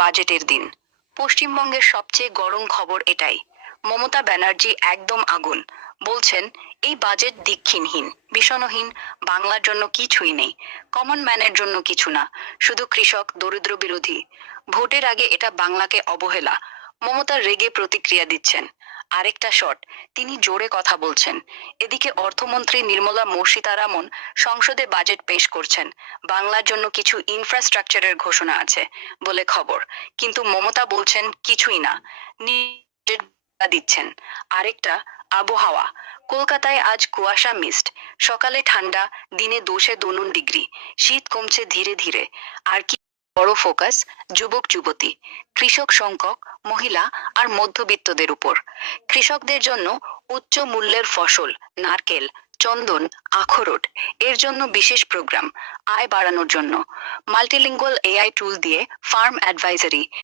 বাজেটের দিন। পশ্চিমবঙ্গের সবচেয়ে গরম খবর এটাই। মমতা ব্যানার্জি একদম আগুন। বলছেন, এই বাজেট দিকহীনহীন, বিষণহীন, বাংলার জন্য কিছুই নেই। কমন ম্যানের জন্য কিছু না, শুধু কৃষক, দরিদ্র বিরোধী। ভোটের আগে এটা বাংলাকে অবহেলা। মমতা রেগে প্রতিক্রিয়া দিচ্ছেন। আরেকটা শট, তিনি জোরে কথা বলছেন। এদিকে অর্থমন্ত্রী নির্মলা সীতারামন সংসদে বাজেট পেশ করছেন। বাংলার জন্য কিছু ইনফ্রাস্ট্রাকচারের ঘোষণা আছে বলে খবর, কিন্তু মমতা বলছেন কিছুই না, দিচ্ছেন। আরেকটা, আবহাওয়া। কলকাতায় আজ কুয়াশা মিস্ট, সকালে ঠান্ডা, দিনে 2-2 ডিগ্রি। শীত কমছে ধীরে ধীরে। আর কি বড় ফোকাস, যুবক যুবতী, কৃষক সংখ্যক, মহিলা আর মধ্যবিত্তদের উপর। কৃষকদের জন্য উচ্চ মূল্যের ফসল, নারকেল, চন্দন, আখরোট, এর জন্য বিশেষ প্রোগ্রাম। আয় বাড়ানোর জন্য মাল্টিলিঙ্গুয়াল এআই টুল দিয়ে ফার্ম অ্যাডভাইজারি,